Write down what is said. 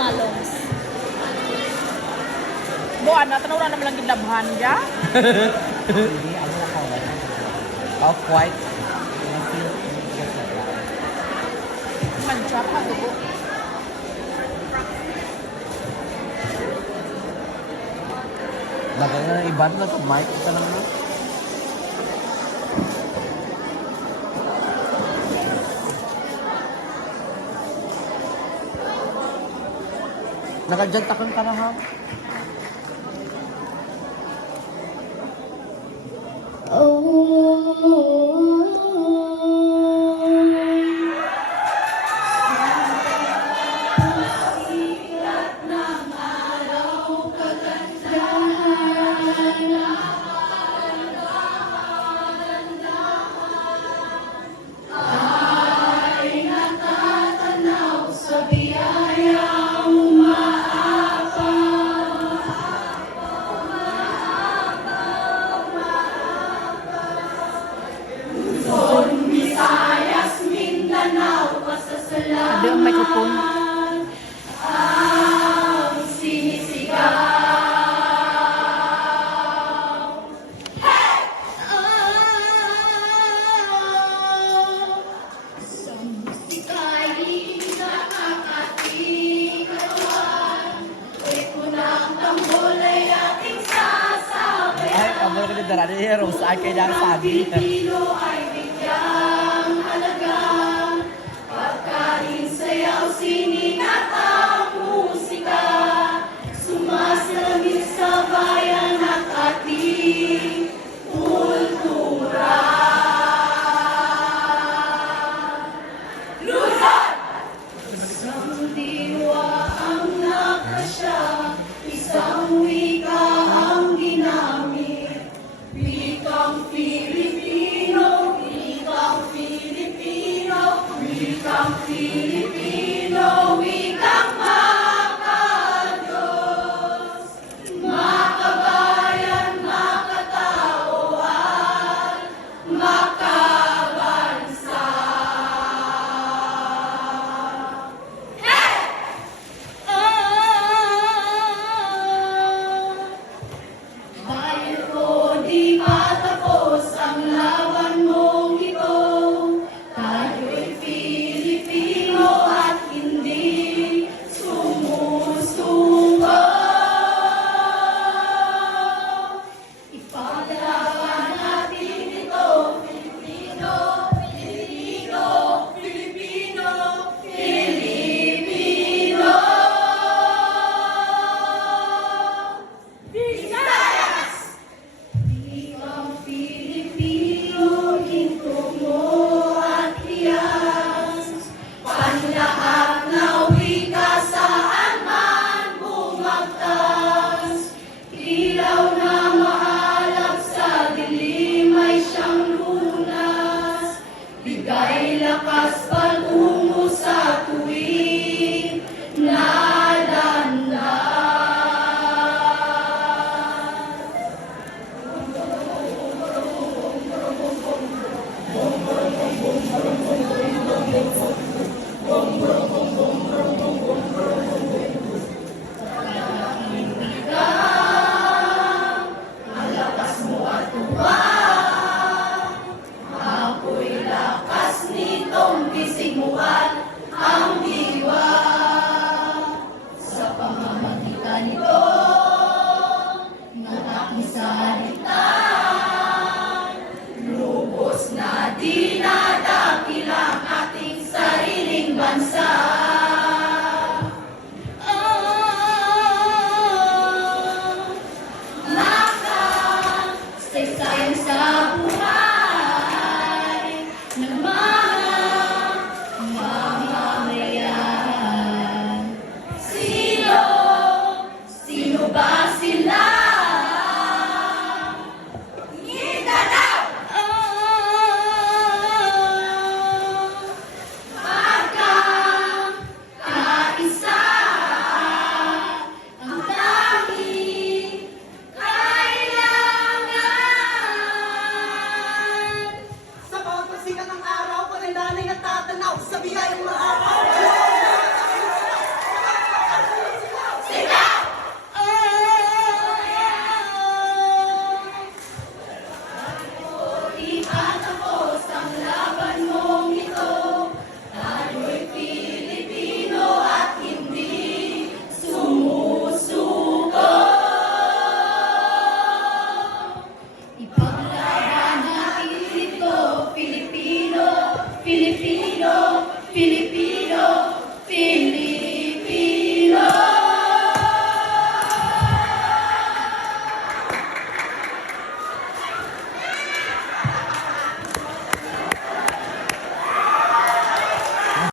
Malongs. Ano, tanura naman lang. Hindi, ano na ka Off-white. Mancha pa, dugo. Na iba na mic. Ito naman Nakadyan takang karahan. Oh. tambal ko ni Darani Hero sa akin ang sabi. Pilipino ay bigyang alagang pagkain sayaw sinikatan.